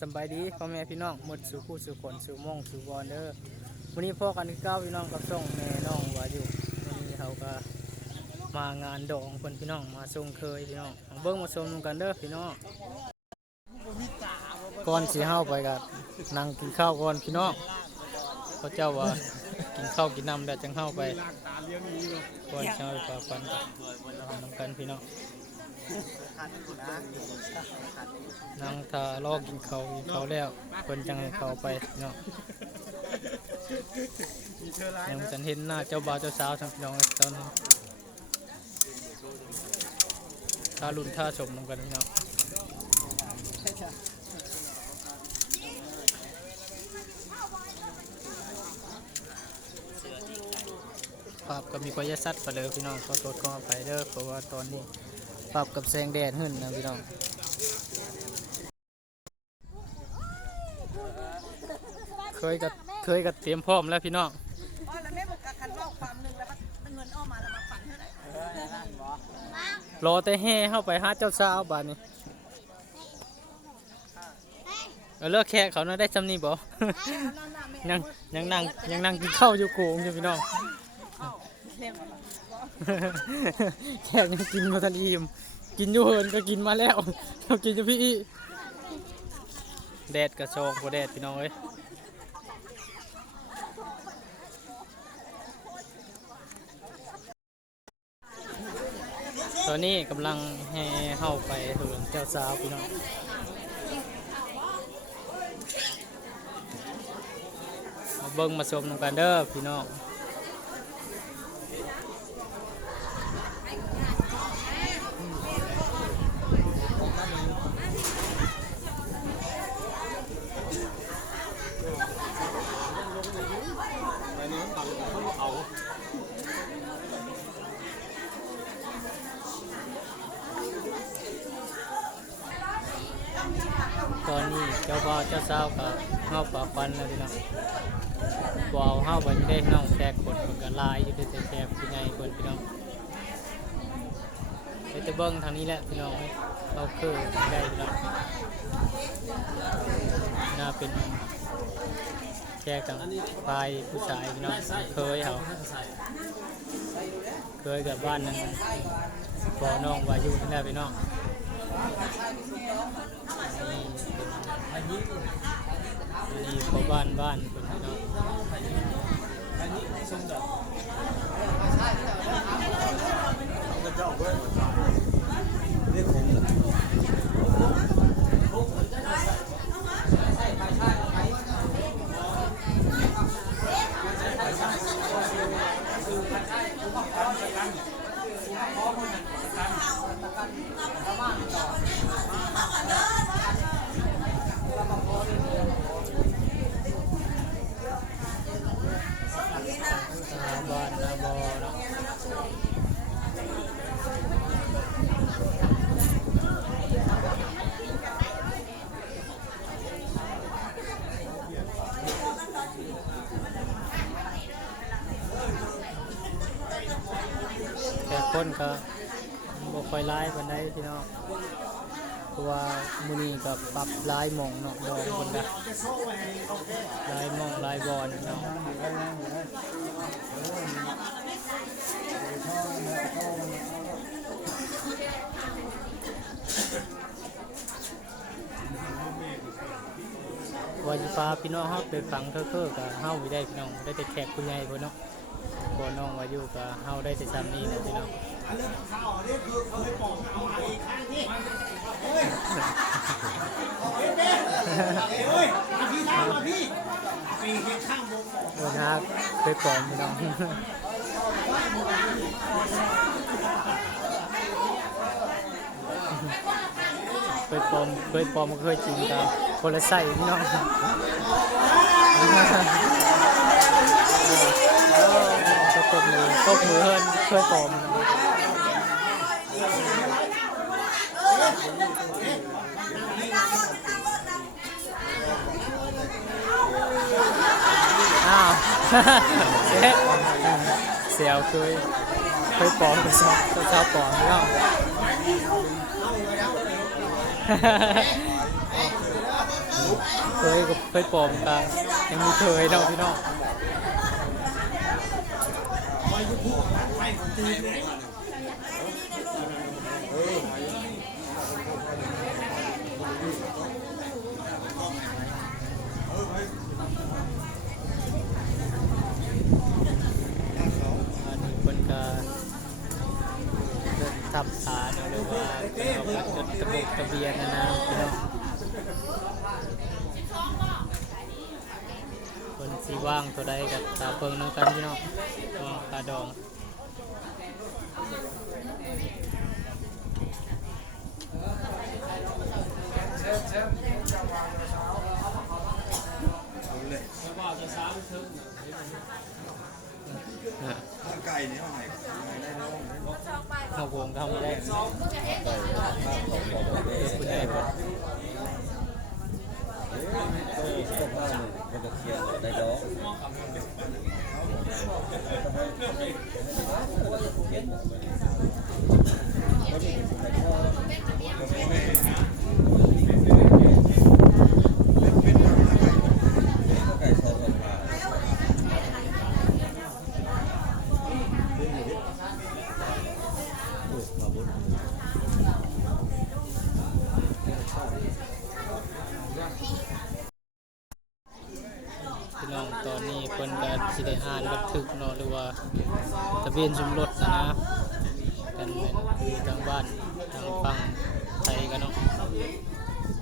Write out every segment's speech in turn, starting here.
สบายดีพ่อแม่พี่น้องหมดสู่คู่สู่คนสู่หมองสู่บอลเด้อวันนี้พ่อกันเก้าพี่น้องกับส่งแม่น้องว่าอยู่วันนี้เขาก็มางานดองคนพี่น้องมาส่งเคยพี่น้องเบิ้งมาชมกันเด้อพี่น้องก่อนสีเฮาไปกับนั่งกินข้าวก่อนพี่น้องพระเจ้าว่ากินข้าวกินน้ำแล้วจังเฮาไปก่อนเช้าไปฟันกันนำกันพี่น้อง นั่งทารอกินเขากินเขาแล้วเพิ่นจังให้เขาไปเนาะยังฉันเห็นหน้าเจ้าบ่าวเจ้าสาวทั้งพี่น้องตอนนี้ท่ารุ่นท่าชมนำกันพี่น้องภาพก็มีกอยสัตว์ไปเลยพี่น้องขอโทษขออภัยเด้อเพราะว่าตอนนี้ ปรับกับแสงแดดหึ่นนะพี่น้องเคยกับเคยกับเตรียมพร้อมแล้วพี่น้องอ๋อแล้วแม่บอกกับคันว่าความหนึ่งแล้วมันเงินออกมาแล้วมาปั่นเท่าไหร่รอแต่แห่เข้าไปหาเจ้าสาวบ้าดนี้เออเลิกแขกเขาน่าได้จำนี่บ่ยังยังนั่งยังนั่งกินข้าวอยู่โกงอยู่พี่น้อง แขกกินมาทันอิ่มกินอยู่เฮินก็กินมาแล้วเรากินอยู่พี่อีแดดกระโชกบ่แดดพี่น้องเอ้ยตอนนี้กำลังแห่เข้าไปเหินเจ้าสาวพี่น้องมาเบิ่งมาชมกันเด้อพี่น้อง ตอนนี้เจ้าบ่าวเจ้าสาวก็เฮาปะปันแล้วพี่น้องบ่าวเฮาบ่ได้น้องแขกคนมันก็ลายอยู่แต่แขกพี่ใหญ่คนพี่น้องไปแต่เบิ่งทางนี้แหละพี่น้องเราคือได้พี่น้องน่าเป็นแขกกับฝ่ายผู้ชายพี่น้องเคยเขาเคยกับบ้านนั้นบ่อน้องวายุนี่แหละพี่น้อง นี่เขาบ้านบ้านคนพี่น้องหน้าบ้านหน้าบอเนาะแต่ คนก็บ่ค่อยร้ายปานใดพี่น้องเพราะว่ามื้อนี้ก็ปรับหลายหม่องเนาะดองคนละหลายหม่องหลายบอนเนาะว่าจะพาพี่น้องเฮาไปฟังเท่อๆกับเฮาไม่ได้พี่น้องได้แต่แขกผู้ใหญ่พุ่นเนาะ บ่น้องวาอยู่กับเฮาได้แต่ซ้ำนี้นะพี่น้องเออนะไปปลอมพี่น้องเคยปลอมเคยปลอมเคยจริงกันคนละใส่พี่น้อง ตบมือตบมือเฮินเคยปอมอ้าวเอ๊ะเสียวเคยเคยปลอมกับชาวชาวปลอมพี่น้องเเคยกับเคยปลอมกันยังมีเคยเนาะพี่น้อง อันนี้คนก็ทับขานหรือว่าเอาจดทะเบียนทะเบียนนะนะพี่น้อง คนสี ว่างตัวใดกับตาเพิงน้องกันพี่น้องอ๋อตาดองอะไก่เนี่ยเอาให้ได้น้อง เข้าวงเข้ามาได้เดี๋ยวคุณยายบอก มันจะเคียนได้ดอก พี่น้องตอนนี้เพิ่นก็สิได้อ่าน บันทึกเนาะหรือว่าทะเบียนสมรสนะนะกันเป็นอยู่ทางบ้านทางฝั่งไทยกันเนาะ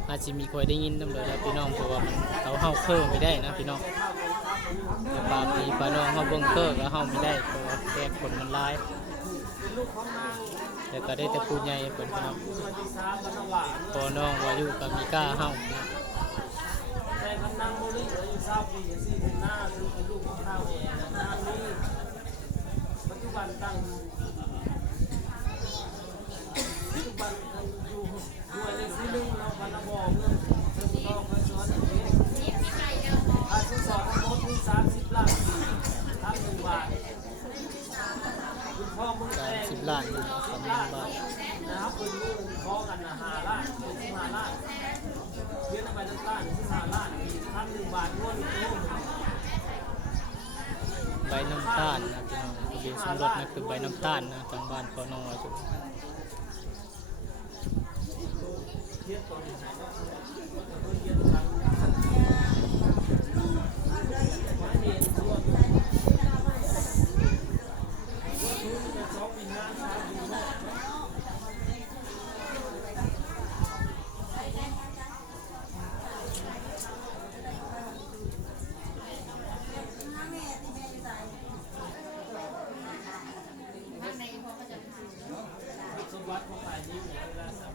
อาจจะมีคอยได้ยินน้ำเลยนะพี่น้องเพราะว่ามันเขาเฮาเพิ่มไม่ได้นะพี่น้องแต่ปาปีปาน้องเฮาเบิ่งเพิ่มแล้วเฮาไม่ได้เพราะว่าแก้ผลมันหลายแต่ก็ได้แต่ผู้ใหญ่เพิ่นพี่น้องพอน้องวายู่กับมีกล้าเฮาแต่ พันนางโมลี่เหลืออยู่เศร้าปีสี่เป็นหน้าคือเป็นลูกของข้าวเองนะนางนี้ปัจจุบันตั้ง ล้านหนึ่งบาทงวนใบน้ำตาลนะพี่น้องทะเบียนสมรสนะคือใบน้ำตาลนะทางบ้านพ่อน้องอาจุสมบัติของฝ่ายนี้เนี่ยเวลาสับ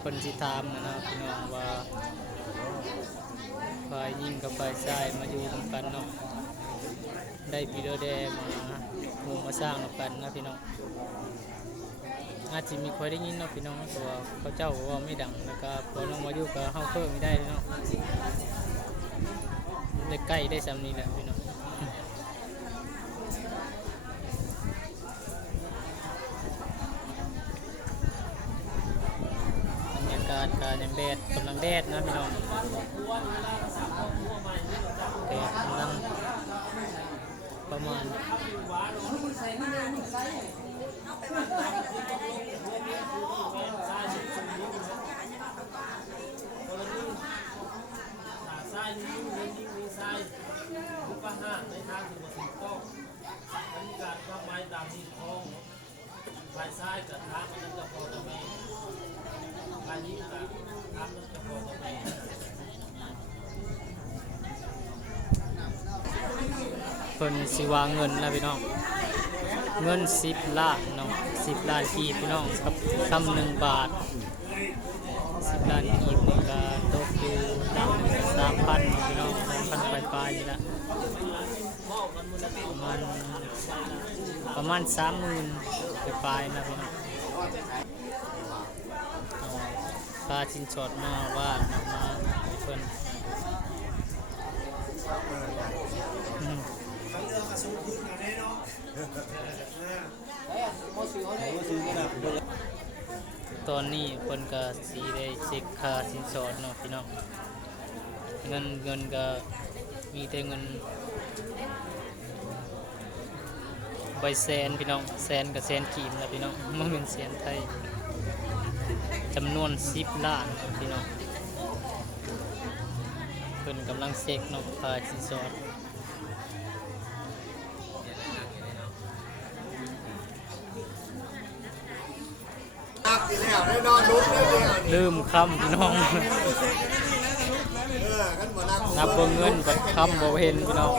ค นสิถามนะนะพี่น้องว่าฝ่ายยิงกับฝ่ายชายมาอยู่ร่วมกันเนาะได้ปีโดแดมาหมู่มาสร้างนำกันนะพี่น้องอาจจะมีคอยได้ยินเนาะพี่น้องเพราะว่าเขาเจ้าว่าไม่ดังแล้วก็พอน้องมาอยู่กับเฮาเพิ่มไม่ได้เนาะได้ใกล้ได้สำนีแหละพี่น้อง บรรยา กาศการยังแดดกำลังแดดนะพี่น้องแดดกำลังประมาณทรายยิ่งยิ่งยิ่งมีทรายทุปหาในทางถึงมาถึงต้องบรรยากาศความหมายตามที่คลองฝ่ายซ้ายกับทางมันจะพอจะพอตัว เพิ่นสิวางเงินนะพี่น้อง เงินสิบล้านเนาะสิบล้านกีบพี่น้องกับคำหนึ่งบาทสิบล้านกีบนี่ก็ตกอยู่สามพันพี่น้องสามพันปลายๆนี่ละประมาณประมาณสามหมื่นปลายๆนะพี่น้องาชินช็อตมาว่านมาเพิ่นตอนนี้เพิ่นก็สีได้เช็คคาชินสอดเนาะพี่น้องเงินเงินก็มีแต่เงินใบแสนพี่น้องแสนกับแสนกีมนะพี่น้องมันเป็นแสนไทย จำนวน10ล้านพี่น้องเพิ่นกำลังเช็คเนาะค่าสินสอดนักอีแล้วได้นอนลุกได้เดียวลืมคำพี่น้องนับเงินบัดคำบ่เห็นพี่น้อง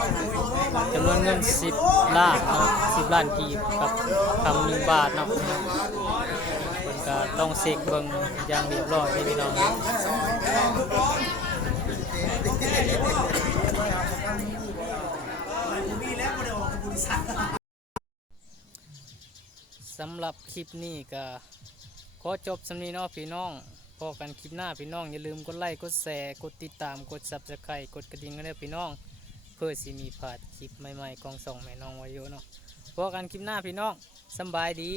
จำนวนเงิน10ล้านเนาะ10ล้านกีบกับคำหนึ่งบาทเนาะ ก็ต้องเช็คเบิ่งอย่างเรียบร้อยพี่น้องสำหรับคลิปนี้ก็ขอจบสำนี้เนาะพี่น้องพอกันคลิปหน้าพี่น้องอย่าลืมกดไลค์กดแชร์กดติดตามกด Subscribe กดกระดิ่งกันเด้อพี่น้อง เพื่อสิมีพลาดคลิปใหม่ๆของส่องแม่น้องวายุเนาะพอกันคลิปหน้าพี่น้องสบายดี